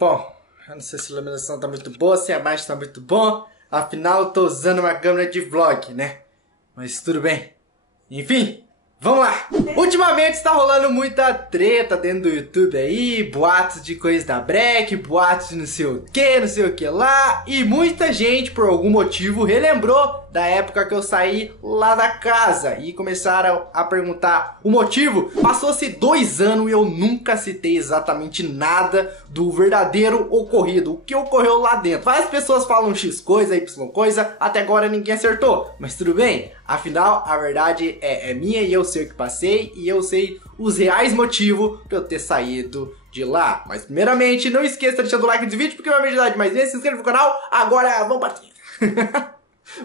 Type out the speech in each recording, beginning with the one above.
Bom, eu não sei se a iluminação tá muito boa, se a imagem tá muito boa. Afinal, eu tô usando uma câmera de vlog, né? Mas tudo bem. Enfim, vamos lá. Ultimamente está rolando muita treta dentro do YouTube aí. Boatos de coisa da break, boatos de não sei o que lá. E muita gente, por algum motivo, relembrou da época que eu saí lá da casa. E começaram a perguntar o motivo. Passou-se 2 anos e eu nunca citei exatamente nada do verdadeiro ocorrido. O que ocorreu lá dentro. Várias pessoas falam X coisa, Y coisa. Até agora ninguém acertou. Mas tudo bem. Afinal, a verdade é minha e eu sei o que passei. E eu sei os reais motivos para eu ter saído de lá. Mas primeiramente, não esqueça de deixar o like nesse vídeo, porque vai me ajudar demais. Se inscreva no canal. Agora vamos partir.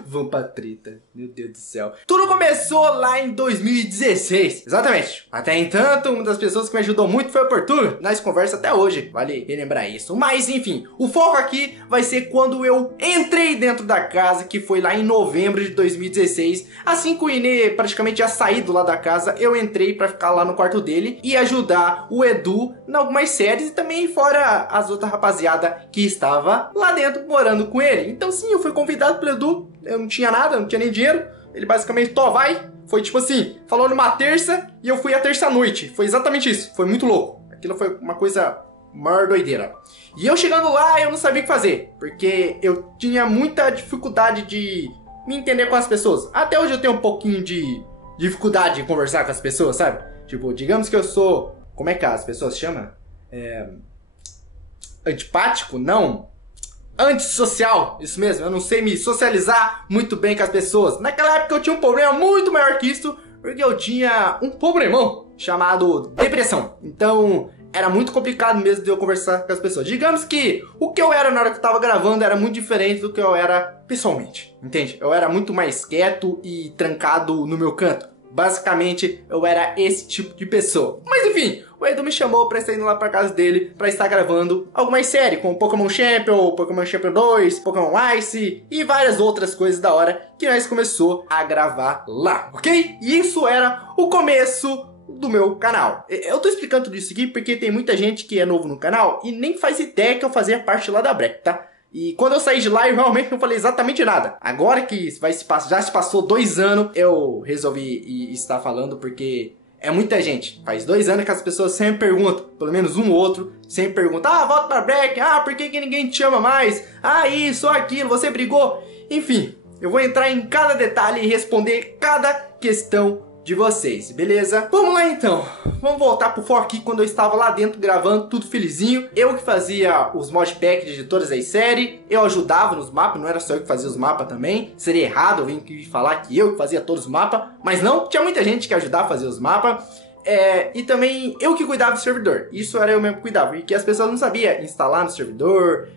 Vamos pra treta, meu Deus do céu. Tudo começou lá em 2016, exatamente. Até entanto, uma das pessoas que me ajudou muito foi o Portuga. Nós conversamos até hoje, vale relembrar isso. Mas enfim, o foco aqui vai ser quando eu entrei dentro da casa, que foi lá em novembro de 2016. Assim que o Inê praticamente já saído lá da casa, eu entrei pra ficar lá no quarto dele e ajudar o Edu em algumas séries e também fora as outras rapaziada que estava lá dentro morando com ele. Então sim, eu fui convidado pelo Edu. Eu não tinha nada, não tinha nem dinheiro. Ele basicamente, vai. Foi tipo assim, falou numa terça e eu fui a terça noite. Foi exatamente isso, foi muito louco. Aquilo foi uma coisa maior doideira. E eu chegando lá, eu não sabia o que fazer. Porque eu tinha muita dificuldade de me entender com as pessoas. Até hoje eu tenho um pouquinho de dificuldade de conversar com as pessoas, sabe? Tipo, digamos que eu sou... Como é que as pessoas chamam? Antipático? Não. Antissocial, isso mesmo, eu não sei me socializar muito bem com as pessoas. Naquela época eu tinha um problema muito maior que isso, porque eu tinha um problemão chamado depressão. Então era muito complicado mesmo de eu conversar com as pessoas. Digamos que o que eu era na hora que eu tava gravando era muito diferente do que eu era pessoalmente, entende? Eu era muito mais quieto e trancado no meu canto. Basicamente, eu era esse tipo de pessoa. Mas enfim, o Edu me chamou pra estar indo lá pra casa dele pra estar gravando algumas séries, como Pokémon Champion, Pokémon Champion 2, Pokémon Ice e várias outras coisas da hora que nós começou a gravar lá, ok? E isso era o começo do meu canal. Eu tô explicando tudo isso aqui porque tem muita gente que é novo no canal e nem faz ideia que eu fazia parte lá da break, tá? E quando eu saí de lá, eu realmente não falei exatamente nada. Agora que já se passou 2 anos, eu resolvi estar falando porque é muita gente. Faz 2 anos que as pessoas sempre perguntam, pelo menos um ou outro, sempre perguntam: volta pra break, por que ninguém te chama mais? Isso, aquilo, você brigou? Enfim, eu vou entrar em cada detalhe e responder cada questão de vocês, beleza? Vamos lá então, vamos voltar pro foco aqui quando eu estava lá dentro gravando, tudo felizinho. Eu que fazia os modpacks de todas as séries, eu ajudava nos mapas, não era só eu que fazia os mapas também. Seria errado eu vir aqui falar que eu que fazia todos os mapas, mas não, tinha muita gente que ajudava a fazer os mapas. E também eu que cuidava do servidor, isso era eu mesmo que cuidava, e que as pessoas não sabiam instalar no servidor,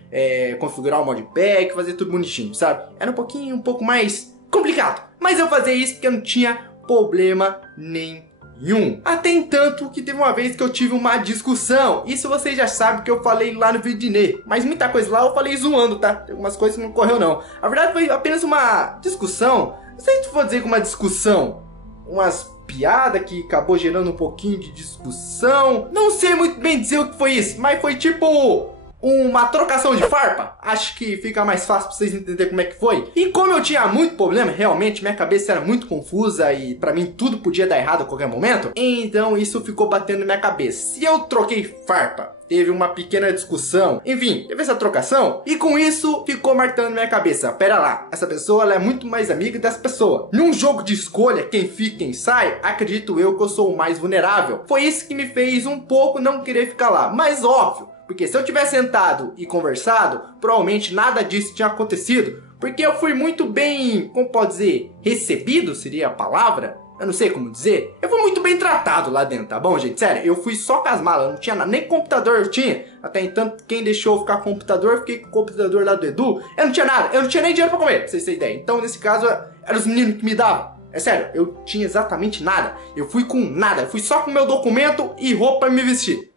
configurar o modpack, fazer tudo bonitinho, sabe? Era um pouco mais complicado, mas eu fazia isso porque eu não tinha problema nenhum. Até entanto que teve uma vez que eu tive uma discussão. Isso vocês já sabem que eu falei lá no vídeo de Nê. Mas muita coisa lá eu falei zoando, tá? Tem algumas coisas que não correu não. Na verdade foi apenas uma discussão. Não sei se vou dizer que uma discussão. Umas piadas que acabou gerando um pouquinho de discussão. Não sei muito bem dizer o que foi isso. Mas foi tipo... uma trocação de farpa. Acho que fica mais fácil pra vocês entenderem como é que foi. E como eu tinha muito problema, realmente minha cabeça era muito confusa e pra mim tudo podia dar errado a qualquer momento, então isso ficou batendo na minha cabeça. Se eu troquei farpa, teve uma pequena discussão, enfim, teve essa trocação, e com isso ficou marcando na minha cabeça: pera lá, essa pessoa ela é muito mais amiga dessa pessoa. Num jogo de escolha, quem fica, quem sai, acredito eu que eu sou o mais vulnerável. Foi isso que me fez um pouco não querer ficar lá, mas óbvio, porque se eu tivesse sentado e conversado, provavelmente nada disso tinha acontecido. Porque eu fui muito bem, como pode dizer, recebido, seria a palavra? Eu não sei como dizer. Eu fui muito bem tratado lá dentro, tá bom, gente? Sério, eu fui só com as malas, eu não tinha nada, nem computador eu tinha. Até então, quem deixou eu ficar com o computador, eu fiquei com o computador lá do Edu. Eu não tinha nada, eu não tinha nem dinheiro pra comer, pra vocês terem ideia. Então, nesse caso, eram os meninos que me davam. É sério, eu tinha exatamente nada. Eu fui com nada, eu fui só com meu documento e roupa pra me vestir.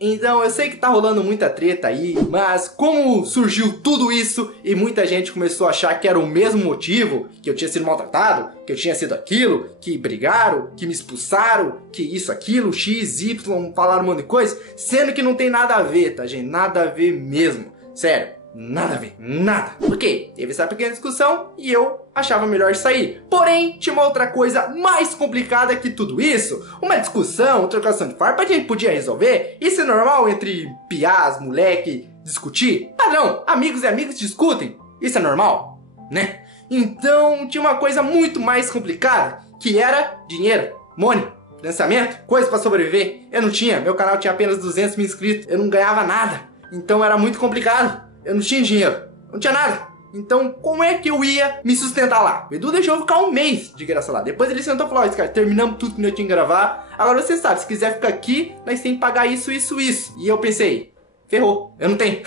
Então eu sei que tá rolando muita treta aí, mas como surgiu tudo isso e muita gente começou a achar que era o mesmo motivo, que eu tinha sido maltratado, que eu tinha sido aquilo, que brigaram, que me expulsaram, que isso, aquilo, X, Y, falaram um monte de coisa, sendo que não tem nada a ver, tá, gente? Nada a ver mesmo. Sério. Nada a ver, nada. Ok, teve essa pequena discussão e eu achava melhor sair. Porém, tinha uma outra coisa mais complicada que tudo isso. Uma discussão, trocação de farpa, a gente podia resolver. Isso é normal entre piás, moleque, discutir? Ah não, amigos e amigos discutem. Isso é normal, né? Então, tinha uma coisa muito mais complicada, que era dinheiro, money. Financiamento, coisa pra sobreviver. Eu não tinha, meu canal tinha apenas 200 mil inscritos. Eu não ganhava nada, então era muito complicado. Eu não tinha dinheiro, não tinha nada. Então, como é que eu ia me sustentar lá? O Edu deixou eu ficar um mês de graça lá. Depois ele sentou e falou, cara, terminamos tudo que eu tinha que gravar. Agora você sabe, se quiser ficar aqui, nós temos que pagar isso, isso, isso. E eu pensei, ferrou, eu não tenho.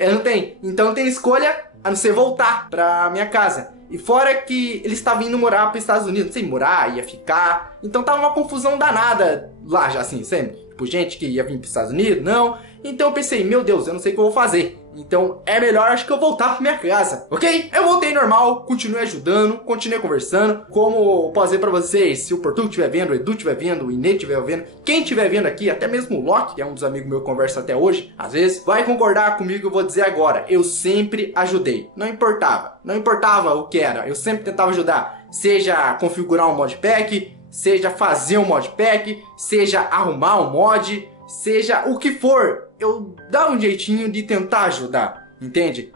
Eu não tenho. Então não tem escolha a não ser voltar pra minha casa. E fora que ele estava indo morar para os Estados Unidos. Não sei, morar, ia ficar. Então tava uma confusão danada lá já, assim, sempre. Tipo, gente que ia vir para os Estados Unidos, não. Então eu pensei, meu Deus, eu não sei o que eu vou fazer. Então é melhor, acho que eu voltar pra minha casa, ok? Eu voltei normal, continuei ajudando, continuei conversando. Como eu posso dizer pra vocês, se o Portugal estiver vendo, o Edu estiver vendo, o Inê estiver vendo, quem estiver vendo aqui, até mesmo o Loki, que é um dos amigos meus que conversa até hoje, às vezes, vai concordar comigo, eu vou dizer agora. Eu sempre ajudei, não importava o que era, eu sempre tentava ajudar. Seja configurar um modpack, seja fazer um modpack, seja arrumar um mod, seja o que for, eu dava um jeitinho de tentar ajudar, entende?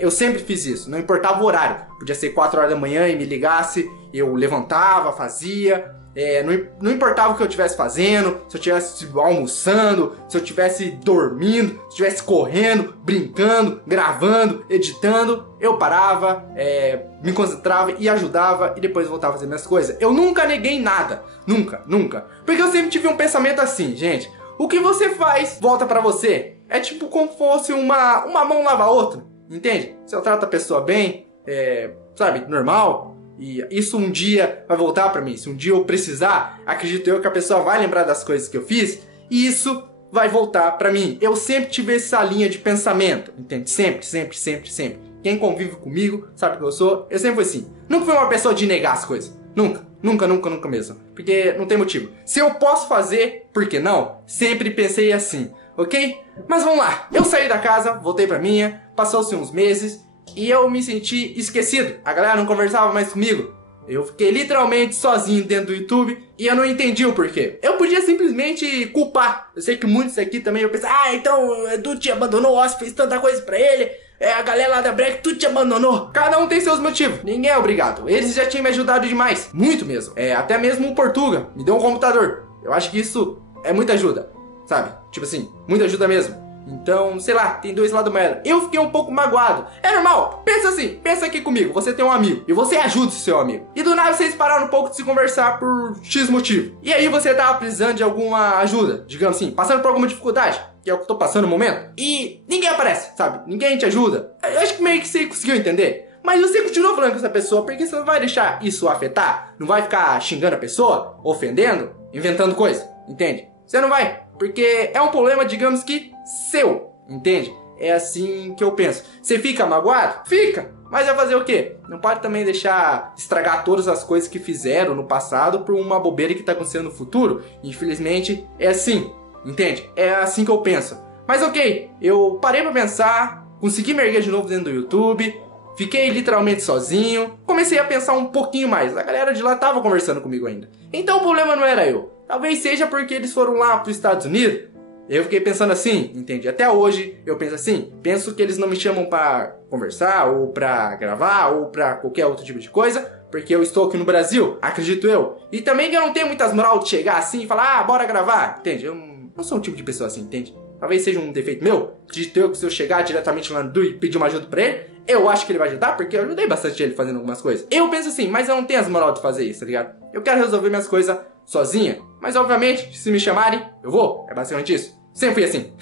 Eu sempre fiz isso, não importava o horário. Podia ser 4 horas da manhã e me ligasse, eu levantava, fazia. Não importava o que eu estivesse fazendo, se eu estivesse almoçando, se eu estivesse dormindo, se eu estivesse correndo, brincando, gravando, editando, eu parava, me concentrava e ajudava e depois voltava a fazer minhas coisas. Eu nunca neguei nada, nunca. Porque eu sempre tive um pensamento assim, gente. O que você faz, volta pra você. É tipo como fosse uma mão lava a outra, entende? Se eu trato a pessoa bem, sabe, normal, e isso um dia vai voltar pra mim. Se um dia eu precisar, acredito eu que a pessoa vai lembrar das coisas que eu fiz, e isso vai voltar pra mim. Eu sempre tive essa linha de pensamento, entende? Sempre. Quem convive comigo sabe que eu sou. Eu sempre fui assim. Nunca fui uma pessoa de negar as coisas. Nunca mesmo. Porque não tem motivo. Se eu posso fazer, por que não? Sempre pensei assim, ok? Mas vamos lá. Eu saí da casa, voltei pra minha, passou-se uns meses e eu me senti esquecido. A galera não conversava mais comigo. Eu fiquei literalmente sozinho dentro do YouTube e eu não entendi o porquê. Eu podia simplesmente culpar. Eu sei que muitos aqui também eu pensei, então o Edu te abandonou, o Oscar fez tanta coisa pra ele. A galera lá da Break, tudo te abandonou. Cada um tem seus motivos. Ninguém é obrigado. Eles já tinham me ajudado demais. Muito mesmo. Até mesmo o Portuga me deu um computador. Eu acho que isso é muita ajuda. Sabe? Tipo assim, muita ajuda mesmo. Então, sei lá, tem dois lados moeda. Eu fiquei um pouco magoado. É normal. Pensa assim, pensa aqui comigo. Você tem um amigo e você ajuda o seu amigo. E do nada vocês pararam um pouco de se conversar por X motivo. E aí você tava precisando de alguma ajuda, digamos assim, passando por alguma dificuldade, que é o que eu tô passando no momento. E ninguém aparece, sabe? Ninguém te ajuda. Eu acho que meio que você conseguiu entender. Mas você continua falando com essa pessoa porque você não vai deixar isso afetar. Não vai ficar xingando a pessoa, ofendendo, inventando coisa. Entende? Você não vai. Porque é um problema, digamos que, seu. Entende? É assim que eu penso. Você fica magoado? Fica. Mas vai fazer o quê? Não pode também deixar estragar todas as coisas que fizeram no passado por uma bobeira que tá acontecendo no futuro. Infelizmente, é assim. Entende? É assim que eu penso. Mas ok, eu parei pra pensar, consegui me erguer de novo dentro do YouTube, fiquei literalmente sozinho, comecei a pensar um pouquinho mais. A galera de lá tava conversando comigo ainda. Então o problema não era eu. Talvez seja porque eles foram lá pros Estados Unidos. Eu fiquei pensando assim, entende? Até hoje eu penso assim. Penso que eles não me chamam pra conversar, ou pra gravar, ou pra qualquer outro tipo de coisa, porque eu estou aqui no Brasil, acredito eu. E também que eu não tenho muitas moral de chegar assim e falar, bora gravar, entende? Eu não sou um tipo de pessoa assim, entende? Talvez seja um defeito meu. Acredito eu que se eu chegar diretamente lá no Edu e pedir uma ajuda pra ele, eu acho que ele vai ajudar, porque eu ajudei bastante ele fazendo algumas coisas. Eu penso assim, mas eu não tenho as moral de fazer isso, tá ligado? Eu quero resolver minhas coisas sozinha. Mas obviamente, se me chamarem, eu vou. É basicamente isso. Sempre fui assim.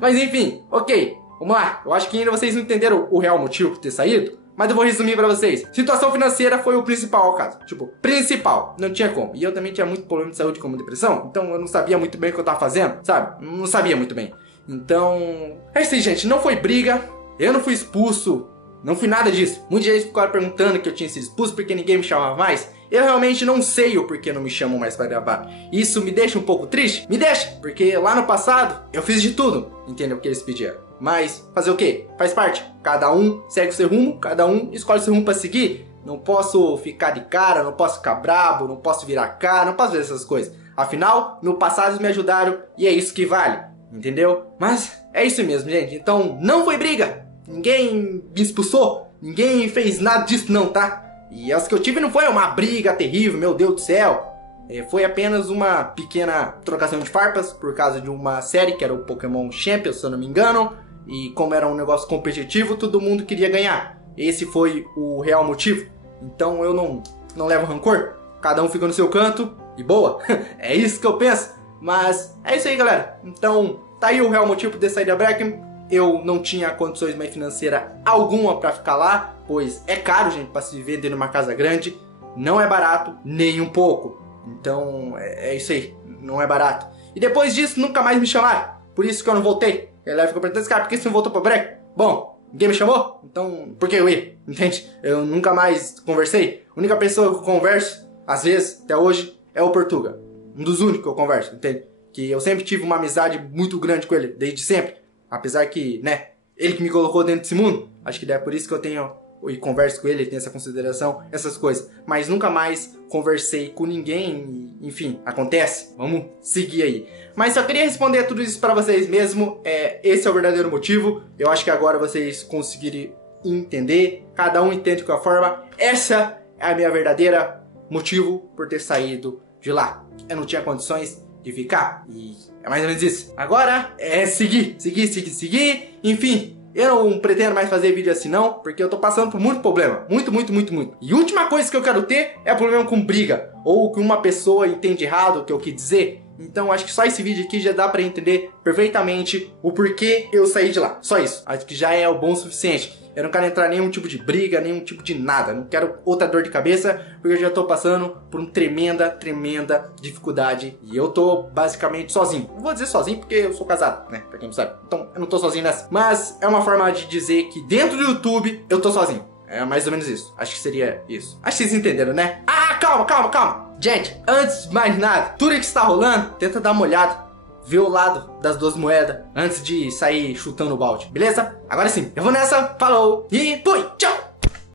Mas enfim, ok. Vamos lá. Eu acho que ainda vocês não entenderam o real motivo por ter saído. mas eu vou resumir pra vocês. Situação financeira foi o principal caso. Tipo, principal. Não tinha como. E eu também tinha muito problema de saúde como depressão, então eu não sabia muito bem o que eu tava fazendo, sabe? Não sabia muito bem. Então, é isso aí, gente. Não foi briga, eu não fui expulso, não fui nada disso. Muita gente ficou perguntando que eu tinha sido expulso porque ninguém me chamava mais. Eu realmente não sei o porquê não me chamam mais pra gravar. Isso me deixa um pouco triste? Me deixa, porque lá no passado eu fiz de tudo, entendeu? O que eles pediam. Mas fazer o quê? Faz parte. Cada um segue o seu rumo, cada um escolhe o seu rumo pra seguir. Não posso ficar de cara, não posso ficar brabo, não posso virar cara, não posso fazer essas coisas. Afinal, no passado eles me ajudaram e é isso que vale, entendeu? Mas é isso mesmo, gente. Então não foi briga. Ninguém me expulsou, ninguém fez nada disso não, tá? E as que eu tive não foi uma briga terrível, meu Deus do céu. Foi apenas uma pequena trocação de farpas por causa de uma série que era o Pokémon Champions, se eu não me engano. E como era um negócio competitivo, todo mundo queria ganhar. Esse foi o real motivo. Então eu não levo rancor. Cada um fica no seu canto e boa. É isso que eu penso. Mas é isso aí, galera. Então tá aí o real motivo de sair da Breckem. Eu não tinha condições mais financeiras alguma pra ficar lá, pois é caro, gente, pra se viver dentro de uma casa grande. Não é barato, nem um pouco. Então, é isso aí. Não é barato. E depois disso, nunca mais me chamaram. Por isso que eu não voltei. A galera ficou perguntando, cara, por que você não voltou pra Breckem? Bom, ninguém me chamou, então por que eu ia? Entende? Eu nunca mais conversei. A única pessoa que eu converso, às vezes, até hoje, é o Portuga. Um dos únicos que eu converso, entende? Que eu sempre tive uma amizade muito grande com ele, desde sempre. Apesar que, né, ele que me colocou dentro desse mundo. Acho que é por isso que eu tenho e converso com ele, tenho essa consideração, essas coisas. Mas nunca mais conversei com ninguém, enfim, acontece. Vamos seguir aí. Mas só queria responder tudo isso pra vocês mesmo. Esse é o verdadeiro motivo. Eu acho que agora vocês conseguirem entender. Cada um entende com a forma. Essa é a minha verdadeira motivo por ter saído de lá. Eu não tinha condições de ficar. E é mais ou menos isso. Agora é seguir. Enfim, eu não pretendo mais fazer vídeo assim não, porque eu tô passando por muito problema. Muito. E última coisa que eu quero ter é problema com briga. Ou que uma pessoa entende errado o que eu quis dizer. Então acho que só esse vídeo aqui já dá pra entender perfeitamente o porquê eu saí de lá. Só isso. Acho que já é o bom o suficiente. Eu não quero entrar em nenhum tipo de briga, nenhum tipo de nada. Não quero outra dor de cabeça, porque eu já tô passando por uma tremenda dificuldade. E eu tô basicamente sozinho. Não vou dizer sozinho porque eu sou casado, né? Pra quem não sabe. Então eu não tô sozinho nessa. Mas é uma forma de dizer que dentro do YouTube eu tô sozinho. É mais ou menos isso. Acho que seria isso. Acho que vocês entenderam, né? Ah, calma. Gente, antes de mais nada, tudo que está rolando, tenta dar uma olhada. Ver o lado das duas moedas antes de sair chutando o balde, beleza? Agora sim, eu vou nessa, falou e fui, tchau!